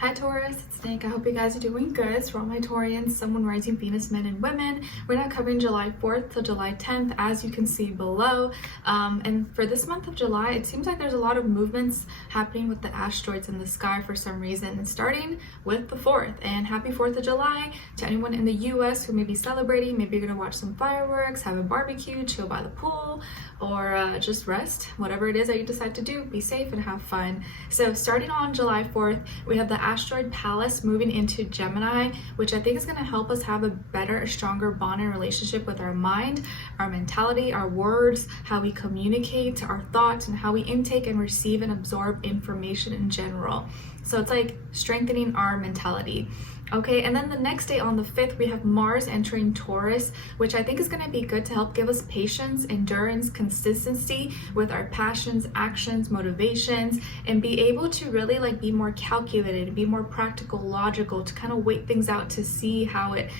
Hi Taurus, it's Nick. I hope you guys are doing good. So for all my Taurians, Sun, Moon, Rising, Venus, men and women, we're now covering July 4th to July 10th, as you can see below. And for this month of July, it seems like there's a lot of movements happening with the asteroids in the sky for some reason, and starting with the 4th. And happy 4th of July to anyone in the US who may be celebrating. Maybe you're gonna watch some fireworks, have a barbecue, chill by the pool, or just rest. Whatever it is that you decide to do, be safe and have fun. So starting on July 4th, we have the asteroid Pallas moving into Gemini, which I think is going to help us have a better, stronger bond and relationship with our mind, our mentality, our words, how we communicate, our thoughts, and how we intake and receive and absorb information in general. So it's like strengthening our mentality. Okay, and then the next day on the 5th, we have Mars entering Taurus, which I think is going to be good to help give us patience, endurance, consistency with our passions, actions, motivations, and be able to really like be more calculated, be more practical, logical, to kind of wait things out to see how it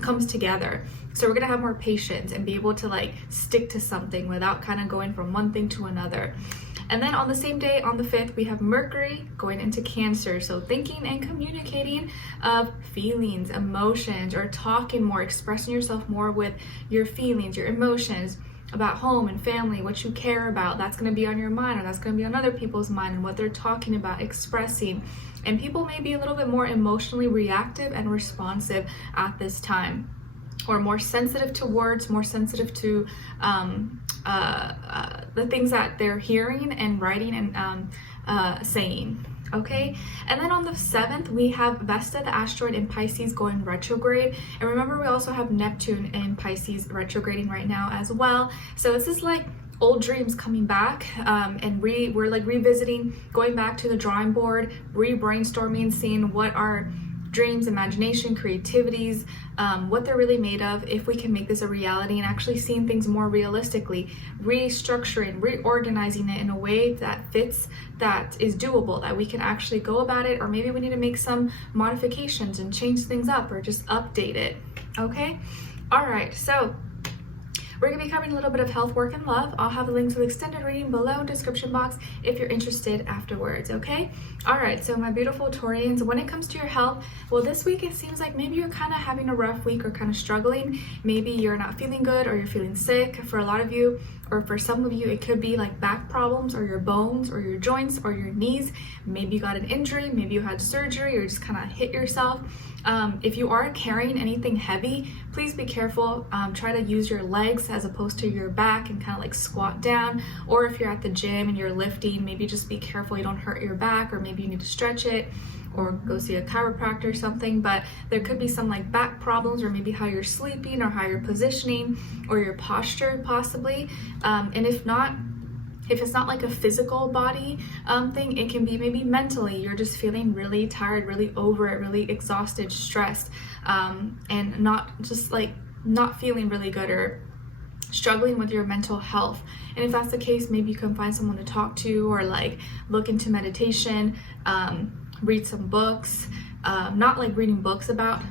comes together. So we're going to have more patience and be able to like stick to something without kind of going from one thing to another. And then on the same day, on the 5th, we have Mercury going into Cancer. So thinking and communicating of feelings, emotions, or talking more, expressing yourself more with your feelings, your emotions about home and family, what you care about. That's going to be on your mind, or that's going to be on other people's mind, and what they're talking about, expressing. And people may be a little bit more emotionally reactive and responsive at this time, or more sensitive to words, more sensitive to the things that they're hearing and writing and saying. Okay, and then on the 7th, we have Vesta, the asteroid in Pisces, going retrograde. And remember, we also have Neptune in Pisces retrograding right now as well. So this is like old dreams coming back, and we're like revisiting, going back to the drawing board, re-brainstorming, seeing what our dreams, imagination, creativities, what they're really made of, if we can make this a reality, and actually seeing things more realistically, restructuring, reorganizing it in a way that fits, that is doable, that we can actually go about it, or maybe we need to make some modifications and change things up or just update it. Okay, all right, so we're going to be covering a little bit of health, work, and love. I'll have a link to the extended reading below in the description box if you're interested afterwards, okay? All right, so my beautiful Taurians, when it comes to your health, well, this week it seems like maybe you're kind of having a rough week or kind of struggling. Maybe you're not feeling good, or you're feeling sick. For a lot of you, or for some of you, it could be like back problems, or your bones, or your joints, or your knees. Maybe you got an injury, maybe you had surgery, or just kind of hit yourself. If you are carrying anything heavy, please be careful. Try to use your legs as opposed to your back, and kind of like squat down. Or if you're at the gym and you're lifting, maybe just be careful you don't hurt your back, or maybe you need to stretch it, or go see a chiropractor or something. But there could be some like back problems, or maybe how you're sleeping, or how you're positioning, or your posture possibly. And if it's not like a physical body thing, it can be maybe mentally. You're just feeling really tired, really over it, really exhausted, stressed, and not feeling really good, or struggling with your mental health. And if that's the case, maybe you can find someone to talk to, or like look into meditation, read some books, not like reading books about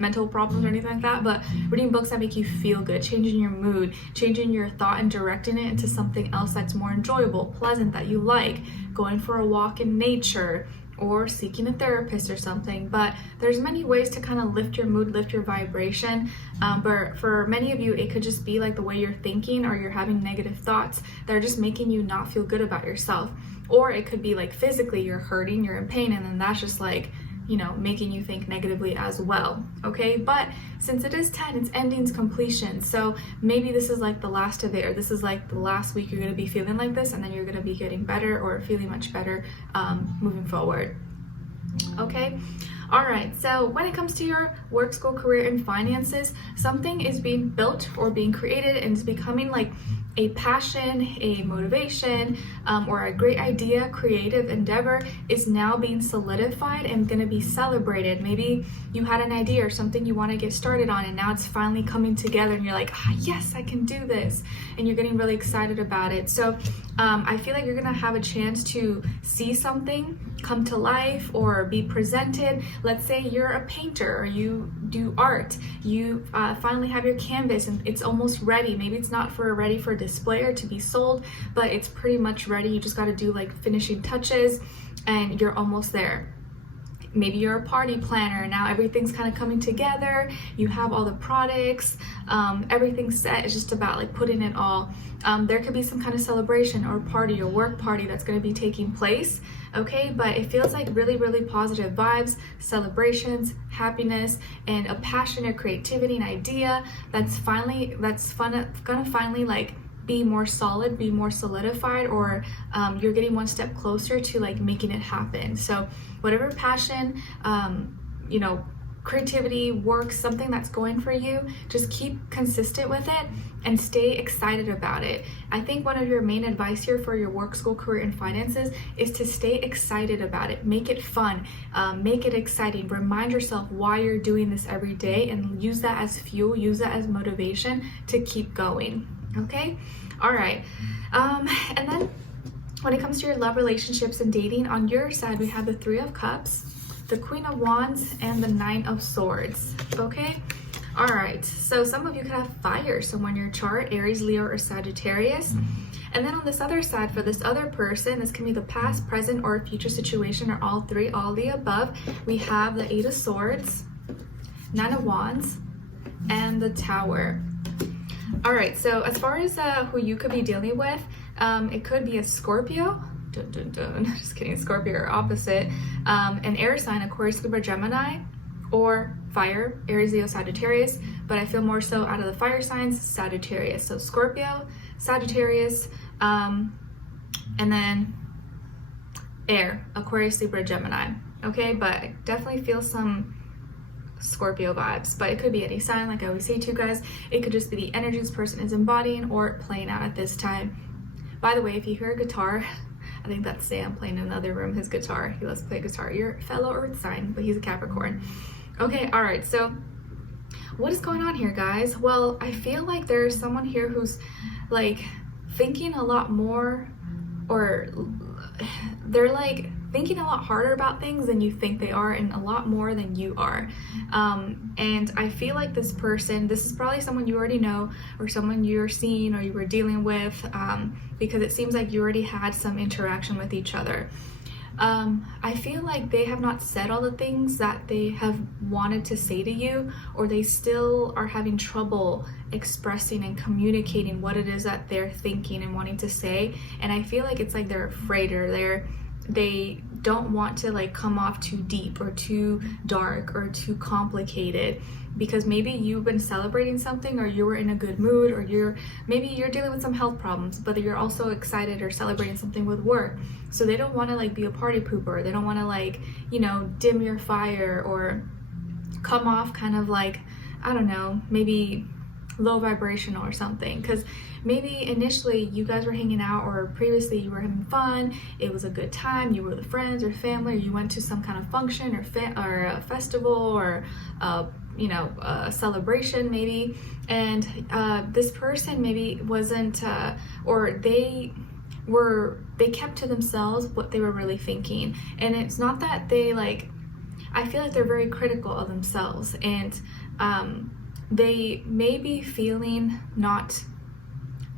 mental problems or anything like that, but reading books that make you feel good, changing your mood, changing your thought, and directing it into something else that's more enjoyable, pleasant, that you like, going for a walk in nature, or seeking a therapist or something. But there's many ways to kind of lift your mood, lift your vibration. But for many of you, it could just be like the way you're thinking, or you're having negative thoughts that are just making you not feel good about yourself. Or it could be like physically you're hurting, you're in pain, and then that's just like, you know, making you think negatively as well. Okay, but since it is 10, it's endings, completion. So maybe this is like the last of it, or this is like the last week you're going to be feeling like this, and then you're going to be getting better, or feeling much better moving forward. Okay, all right, so when it comes to your work, school, career, and finances, something is being built or being created, and it's becoming like a passion, a motivation, or a great idea, creative endeavor is now being solidified and going to be celebrated. Maybe you had an idea or something you want to get started on, and now it's finally coming together, and you're like, yes, I can do this, and you're getting really excited about it. So I feel like you're going to have a chance to see something come to life or be presented. Let's say you're a painter, or you do art, you finally have your canvas and it's almost ready. Maybe it's not ready for display or to be sold, but it's pretty much ready. You just got to do like finishing touches, and you're almost there. Maybe you're a party planner, now everything's kind of coming together, you have all the products, everything's set, it's just about like putting it all. There could be some kind of celebration or party or work party that's going to be taking place, okay? But it feels like really, really positive vibes, celebrations, happiness, and a passion or creativity and idea that's gonna finally like be more solid, be more solidified, or you're getting one step closer to like making it happen. So whatever passion, you know, creativity, work, something that's going for you, just keep consistent with it and stay excited about it. I think one of your main advice here for your work, school, career, and finances is to stay excited about it. Make it fun, make it exciting. Remind yourself why you're doing this every day and use that as fuel, use that as motivation to keep going. Okay, all right. And then when it comes to your love, relationships, and dating, on your side we have the Three of Cups, the Queen of Wands, and the Nine of Swords. Okay, all right. So some of you could have fire, someone in your chart, Aries, Leo, or Sagittarius. And then on this other side, for this other person, this can be the past, present, or future situation, or all three, all the above. We have the Eight of Swords, Nine of Wands, and the Tower. All right, so as far as who you could be dealing with, it could be a Scorpio, just kidding, Scorpio or opposite, an air sign, Aquarius, Libra, Gemini, or fire, Aries, Leo, Sagittarius, but I feel more so out of the fire signs, Sagittarius. So Scorpio, Sagittarius, and then air, Aquarius, Libra, Gemini. Okay, but I definitely feel some Scorpio vibes, but it could be any sign, like I always say to you guys. It could just be the energy this person is embodying or playing out at this time. By the way, if you hear a guitar, I think that's Sam playing in another room his guitar. He loves to play guitar. You're a fellow earth sign, but he's a Capricorn. Okay, all right, so what is going on here, guys? Well, I feel like there's someone here who's like thinking a lot more, or they're like thinking a lot harder about things than you think they are, and a lot more than you are. And I feel like this person, this is probably someone you already know, or someone you're seeing or you were dealing with, because it seems like you already had some interaction with each other. I feel like they have not said all the things that they have wanted to say to you, or they still are having trouble expressing and communicating what it is that they're thinking and wanting to say. And I feel like it's like they're afraid, or they don't want to like come off too deep or too dark or too complicated, because maybe you've been celebrating something, or you were in a good mood, or maybe you're dealing with some health problems, but you're also excited or celebrating something with work. So they don't want to like be a party pooper. They don't want to like, you know, dim your fire or come off kind of like, I don't know, maybe low vibrational or something, because maybe initially you guys were hanging out, or previously you were having fun, it was a good time, you were with friends or family, or you went to some kind of function or a festival, or you know, a celebration maybe, and this person maybe wasn't, or they kept to themselves what they were really thinking. And it's not that they like, I feel like they're very critical of themselves, and they may be feeling not,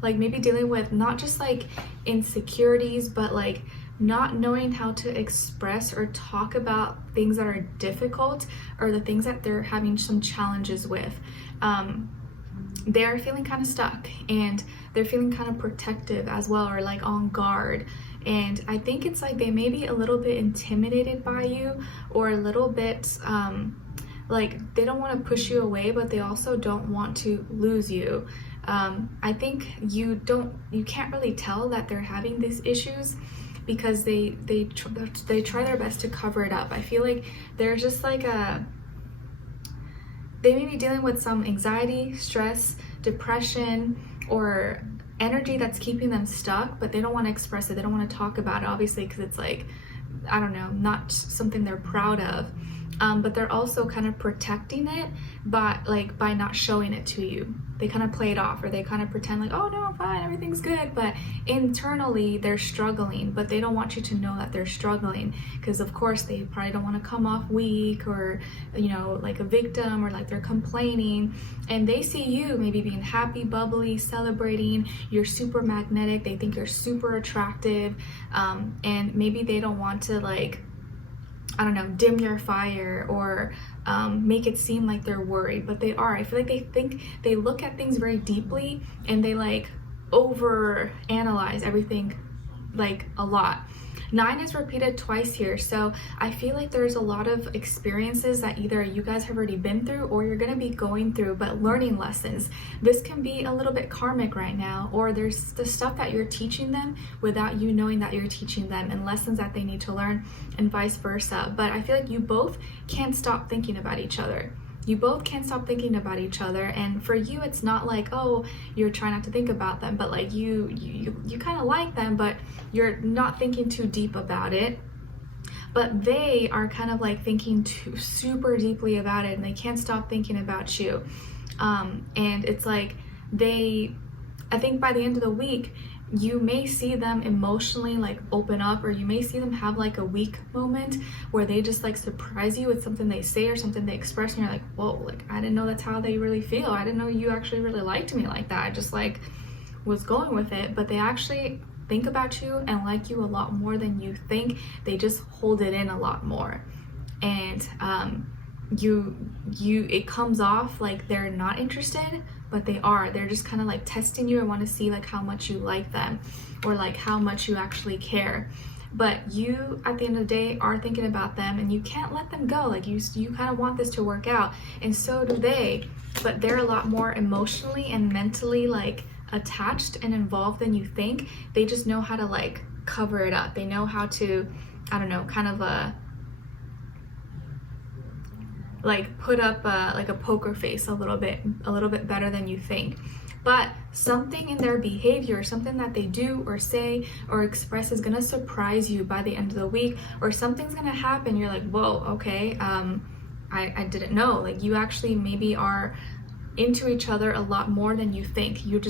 like maybe dealing with not just like insecurities, but like not knowing how to express or talk about things that are difficult, or the things that they're having some challenges with. They're feeling kind of stuck, and they're feeling kind of protective as well, or like on guard. And I think it's like they may be a little bit intimidated by you, or a little bit like they don't want to push you away, but they also don't want to lose you. I think you can't really tell that they're having these issues, because they try their best to cover it up. I feel like they're just like they may be dealing with some anxiety, stress, depression, or energy that's keeping them stuck, but they don't want to express it. They don't want to talk about it, obviously, because it's like, I don't know, not something they're proud of. But they're also kind of protecting it by not showing it to you. kind of play it off, or they kind of pretend like, oh no, I'm fine, everything's good, but internally they're struggling, but they don't want you to know that they're struggling, because of course they probably don't want to come off weak, or like a victim, or like they're complaining, and they see you maybe being happy, bubbly, celebrating, you're super magnetic, they think you're super attractive, and maybe they don't want to, like, I don't know, dim your fire, or make it seem like they're worried, but they are. I feel like they look at things very deeply, and they like over analyze everything like a lot. 9 is repeated twice here, so I feel like there's a lot of experiences that either you guys have already been through, or you're going to be going through, but learning lessons. This can be a little bit karmic right now, or there's the stuff that you're teaching them without you knowing that you're teaching them, and lessons that they need to learn, and vice versa. But I feel like you both can't stop thinking about each other. You both can't stop thinking about each other, and for you it's not like, oh, you're trying not to think about them, but like you kind of like them, but you're not thinking too deep about it. But they are kind of like thinking too super deeply about it, and they can't stop thinking about you. And it's like I think by the end of the week, you may see them emotionally like open up, or you may see them have like a weak moment where they just like surprise you with something they say or something they express, and you're like, whoa, like I didn't know that's how they really feel. I didn't know you actually really liked me like that. I just like was going with it. But they actually think about you and like you a lot more than you think. They just hold it in a lot more, and it comes off like they're not interested, but they are. They're just kind of like testing you and want to see like how much you like them, or like how much you actually care. But you at the end of the day are thinking about them, and you can't let them go. Like you kind of want this to work out, and so do they, but they're a lot more emotionally and mentally like attached and involved than you think. They just know how to like cover it up. They know how to, I don't know, kind of like put up like a poker face a little bit better than you think. But something in their behavior, something that they do or say or express is gonna surprise you by the end of the week, or something's gonna happen. You're like, whoa, okay, I didn't know. Like you actually maybe are into each other a lot more than you think. You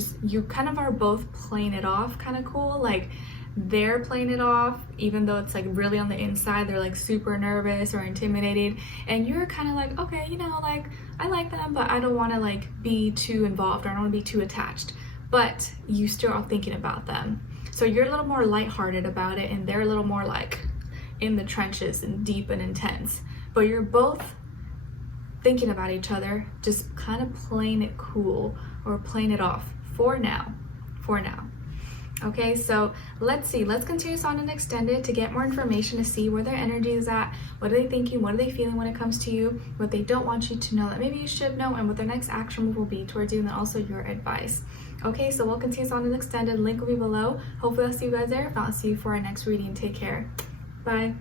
kind of are both playing it off kind of cool. Like they're playing it off, even though it's like really on the inside they're like super nervous or intimidated, and you're kind of like, okay, like I like them, but I don't want to like be too involved, or I don't want to be too attached, but you still are thinking about them. So you're a little more lighthearted about it, and they're a little more like in the trenches and deep and intense, but you're both thinking about each other, just kind of playing it cool or playing it off for now. Okay, so let's see. Let's continue this on and extend it to get more information, to see where their energy is at, what are they thinking, what are they feeling when it comes to you, what they don't want you to know that maybe you should know, and what their next action move will be towards you, and then also your advice. Okay, so we'll continue this on and extended. Link will be below. Hopefully I'll see you guys there. If not, I'll see you for our next reading. Take care. Bye.